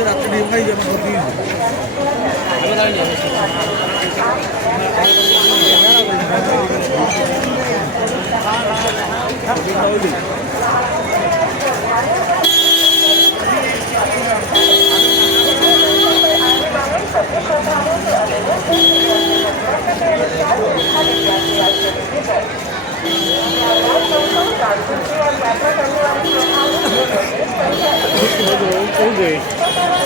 đưa là cái điểm ngay cho mình thông tin Thank you.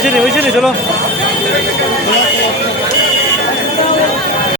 信里，微信里去了。